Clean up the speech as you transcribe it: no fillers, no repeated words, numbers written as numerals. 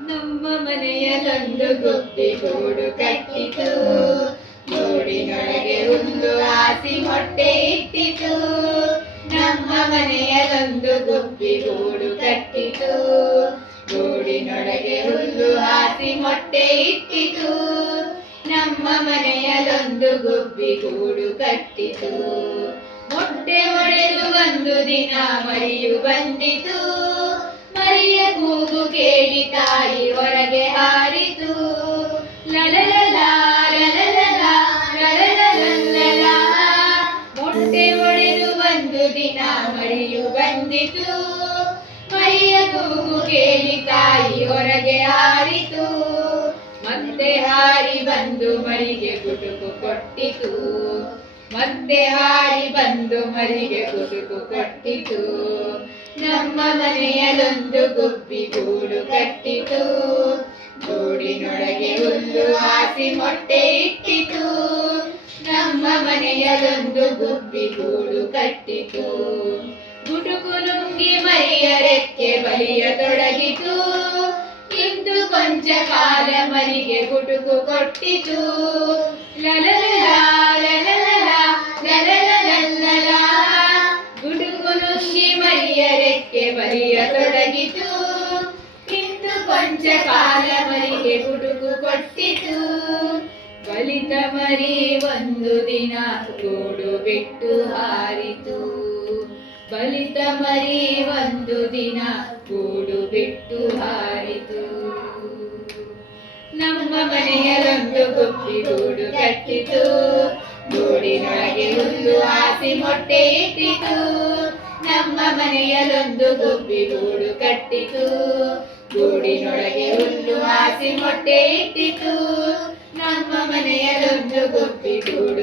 ನಮ್ಮ ಮನೆಯಲ್ಲೊಂದು ಗುಬ್ಬಿ ಗೂಡು ಕಟ್ಟಿತು, ಗೂಡಿನೊಳಗೆ ಹುಲ್ಲು ಹಾಸಿ ಮೊಟ್ಟೆ ಇಟ್ಟಿತು. ನಮ್ಮ ಮನೆಯಲ್ಲೊಂದು ಗುಬ್ಬಿ ಗೂಡು ಕಟ್ಟಿತು, ಗೂಡಿನೊಳಗೆ ಹುಲ್ಲು ಹಾಸಿ ಮೊಟ್ಟೆ ಇಟ್ಟಿತು. ನಮ್ಮ ಮನೆಯಲ್ಲೊಂದು ಗುಬ್ಬಿ ಗೂಡು ಕಟ್ಟಿತು. ಮೊಟ್ಟೆ ಒಡೆದು ಒಂದು ದಿನ ಮರಿಯು ಬಂದಿತು. ಮರಿಯ ಕೂಗು ಕೇಳಿ ತಾಯಿ ಹೊರಗೆ ಹಾರಿತು. ಲಲಲಲ ಲಲಲಲ ಲಲಲಲಲ. ಮೊಟ್ಟೆ ಒಡೆದು ಒಂದು ದಿನ ಮರಿಯು ಬಂದಿತು. ಮರಿಯ ಕೂಗು ಕೇಳಿ ತಾಯಿ ಹೊರಗೆ ಹಾರಿತು. ಮತ್ತೆ ಹಾರಿ ಬಂದು ಮರಿಗೆ ಗುಟುಕು ಕೊಟ್ಟಿತು. ಮತ್ತೆ ಹಾರಿ ಬಂದು ಮರಿಗೆ ಗುಟುಕು ಕೊಟ್ಟಿತು. ನಮ್ಮ ಮನೆಯಲ್ಲೊಂದು ಗುಬ್ಬಿ ಗೂಡು ಕಟ್ಟಿತು, ಗೂಡಿನೊಳಗೆ ಹುಲ್ಲು ಹಾಸಿ ಮೊಟ್ಟೆ ಇಟ್ಟಿತು. ನಮ್ಮ ಮನೆಯಲ್ಲೊಂದು ಗುಬ್ಬಿ ಗೂಡು ಕಟ್ಟಿತು. ಗುಟುಕು ನುಂಗಿ ಮರಿಯ ರೆಕ್ಕೆ ಬಲಿಯ ತೊಡಗಿತು. ಇಂದು ಕೊಂಚ ಕಾಲ ಮರಿಗೆ ಗುಟುಕು ಕೊಟ್ಟಿತು. ಲಲಲಲ ಲಲಲಲ ಲಲಲಲಲ. ಗುಟುಕು ನುಂಗಿ ಮರಿಯ ರೆಕ್ಕೆ ಬಲಿಯ ತೊಡಗಿತು. ಇಂದು ಕೊಂಚ ಕಾಲ ಮರಿಗೆ ಗುಟುಕು ಕೊಟ್ಟಿತು. ಬಲಿತ ಮರಿ ಒಂದು ದಿನ ಗೂಡು ಬಿಟ್ಟು ಹಾರಿತು. ಬಲಿತ ಮರಿ ಒಂದು ದಿನ ಗೂಡು ಬಿಟ್ಟು ಹಾರಿತು. ನಮ್ಮ ಮನೆಯಲ್ಲೊಂದು ಗುಬ್ಬಿ ಗೂಡು ಕಟ್ಟಿತು, ಗೂಡಿನೊಳಗೆ ಹುಲ್ಲು ಹಾಸಿ ಮೊಟ್ಟೆ ಇಟ್ಟಿತು. ನಮ್ಮ ಮನೆಯಲ್ಲೊಂದು ಗುಬ್ಬಿ ಗೂಡು ಕಟ್ಟಿತು, ಗೂಡಿನೊಳಗೆ ಹುಲ್ಲು ಹಾಸಿ ಮೊಟ್ಟೆ ಇಟ್ಟಿತು. ನಮ್ಮ ಮನೆಯಲ್ಲೊಂದು ಗುಬ್ಬಿ ಗೂಡು